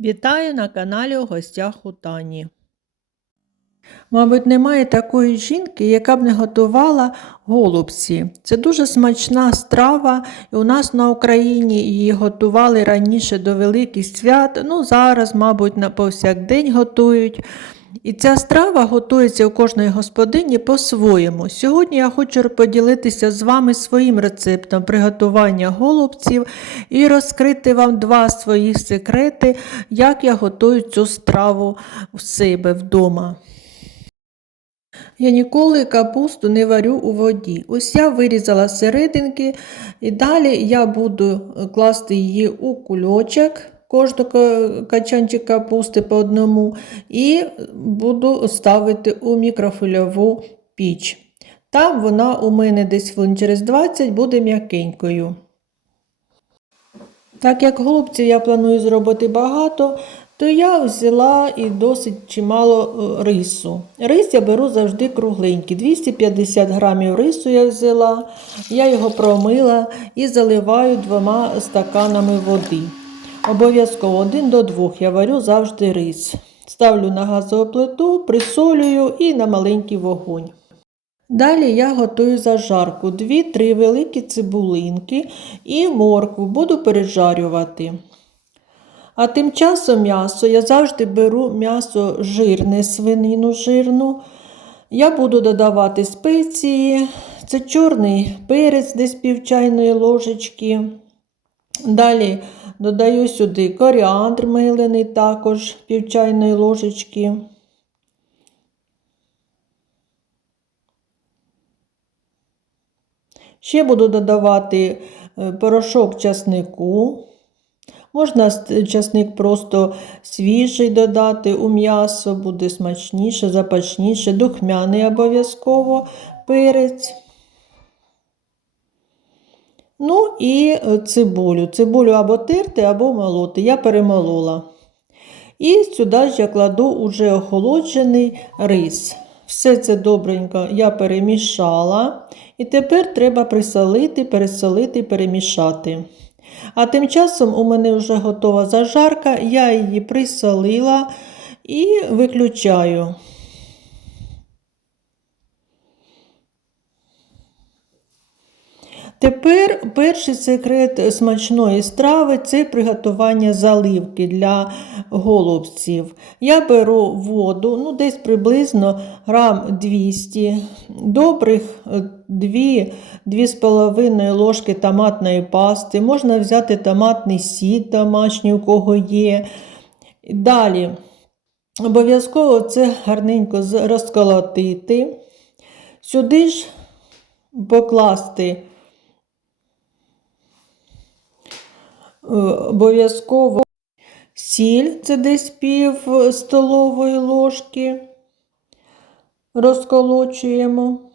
Вітаю на каналі у гостях у Тані. Мабуть, немає такої жінки, яка б не готувала голубці. Це дуже смачна страва, і у нас на Україні її готували раніше до Великих свят. Ну, зараз, мабуть, на повсякдень готують. І ця страва готується у кожної господині по-своєму. Сьогодні я хочу поділитися з вами своїм рецептом приготування голубців і розкрити вам два своїх секрети, як я готую цю страву в себе вдома. Я ніколи капусту не варю у воді. Ось я вирізала серединки, і далі я буду класти її у кульочок, кожного качанчик капусти по одному, і буду ставити у мікрофильову піч. Там вона у мене десь хвилин через 20 буде м'якенькою. Так як голубців я планую зробити багато, то я взяла і досить чимало е, рису. Рис я беру завжди кругленький. 250 грамів рису я взяла, я його промила і заливаю двома стаканами води. Обов'язково один до двох я варю завжди рис. Ставлю на газову плиту, присолюю і на маленький вогонь. Далі я готую зажарку, 2-3 великі цибулинки і моркву буду пережарювати. А тим часом м'ясо я завжди беру м'ясо жирне, свинину жирну. Я буду додавати спеції, це чорний перець десь пів чайної ложечки. Далі додаю сюди коріандр милений, також пів чайної ложечки. Ще буду додавати е, порошок часнику. Можна часник просто свіжий додати у м'ясо, буде смачніше, запачніше, духмяний обов'язково перець. Ну і е, цибулю. Цибулю або терти, або молоти. Я перемолола. І сюди ж я кладу уже охолоджений рис. Все це добренько я перемішала. І тепер треба присолити, пересолити, перемішати. А тим часом у мене вже готова зажарка, я її присолила і виключаю. Тепер перший секрет смачної страви це приготування заливки для голубців. Я беру воду, ну десь приблизно грам 200, добрих 2-2,5 ложки томатної пасти. Можна взяти томатний сік домашній, у кого є. Далі обов'язково це гарненько розколотити. Сюди ж покласти. Обов'язково сіль, це десь пів столової ложки, розколочуємо.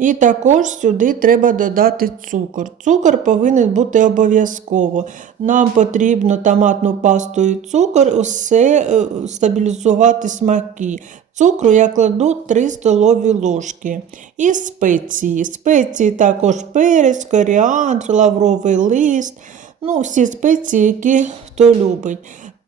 І також сюди треба додати цукор. Цукор повинен бути обов'язково. Нам потрібно томатну пасту і цукор, усе е, стабілізувати смаки. Цукру я кладу 3 столові ложки. І спеції. Спеції також перець, коріандр, лавровий лист. Ну, всі спеції, які хто любить.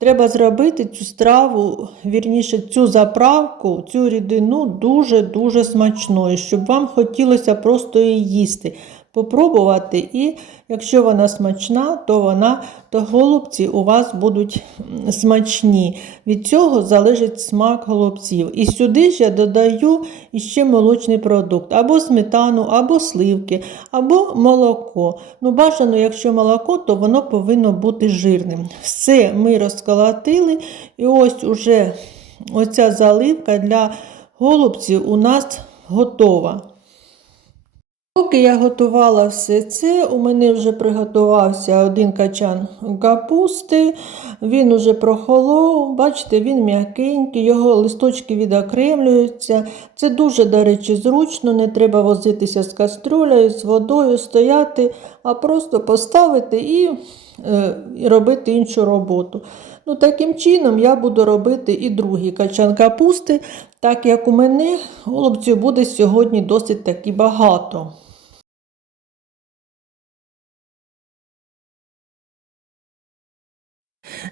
Треба зробити цю страву, вірніше, цю заправку, цю рідину дуже-дуже смачною, щоб вам хотілося просто її їсти, попробувати. І якщо вона смачна, то вона, то голубці у вас будуть смачні. Від цього залежить смак голубців. І сюди ж я додаю іще молочний продукт, або сметану, або сливки, або молоко. Ну, Бажано, якщо молоко, то воно повинно бути жирним. Все ми розколотили, і ось уже оця заливка для голубців у нас готова. Поки я готувала все це, у мене вже приготувався один качан капусти, він уже прохолов, бачите, він м'якенький, його листочки відокремлюються. Це дуже, до речі, зручно, не треба возитися з кастрюлею, з водою, стояти, а просто поставити і і робити іншу роботу. Ну, таким чином я буду робити і другий качан капусти, так як у мене голубців буде сьогодні досить таки багато.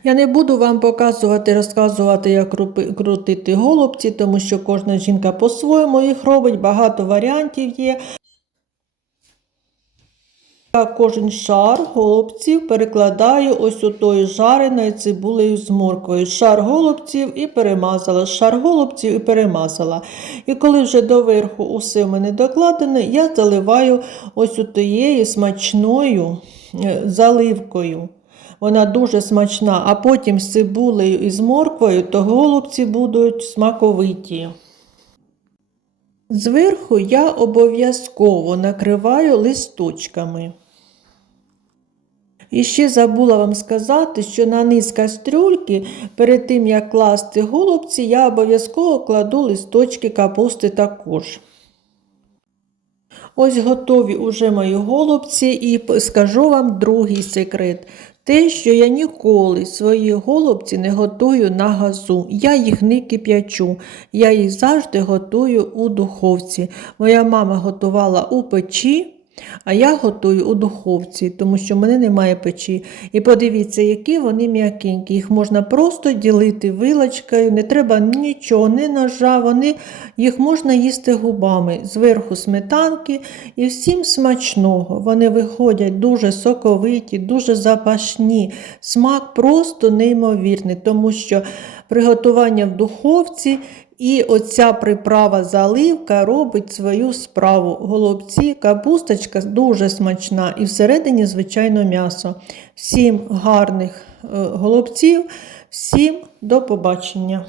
Я не буду вам показувати, розказувати, як крутити голубці, тому що кожна жінка по-своєму їх робить, багато варіантів є. Я кожен шар голубців перекладаю ось у тою жареною цибулею з морквою. Шар голубців і перемазала, шар голубців і перемазала. І коли вже доверху усе в мене докладене, я заливаю ось у тією смачною е, заливкою. Вона дуже смачна, а потім з цибулею і з морквою, то голубці будуть смаковиті. Зверху я обов'язково накриваю листочками. І ще забула вам сказати, що на низ кастрюльки, перед тим як класти голубці, я обов'язково кладу листочки капусти також. Ось готові уже мої голубці, і скажу вам другий секрет. Те, що я ніколи свої голубці не готую на газу. Я їх не кип'ячу. Я їх завжди готую у духовці. Моя мама готувала у печі. А я готую у духовці, тому що в мене немає печі. І подивіться, які вони м'якенькі. Їх можна просто ділити вилочкою, не треба нічого, ні ножа. Вони, їх можна їсти губами, зверху сметанки і всім смачного. Вони виходять дуже соковиті, дуже запашні. Смак просто неймовірний, тому що приготування в духовці і оця приправа заливка робить свою справу. Голубці, капусточка дуже смачна і всередині, звичайно, м'ясо. Всім гарних е, голубців, всім до побачення.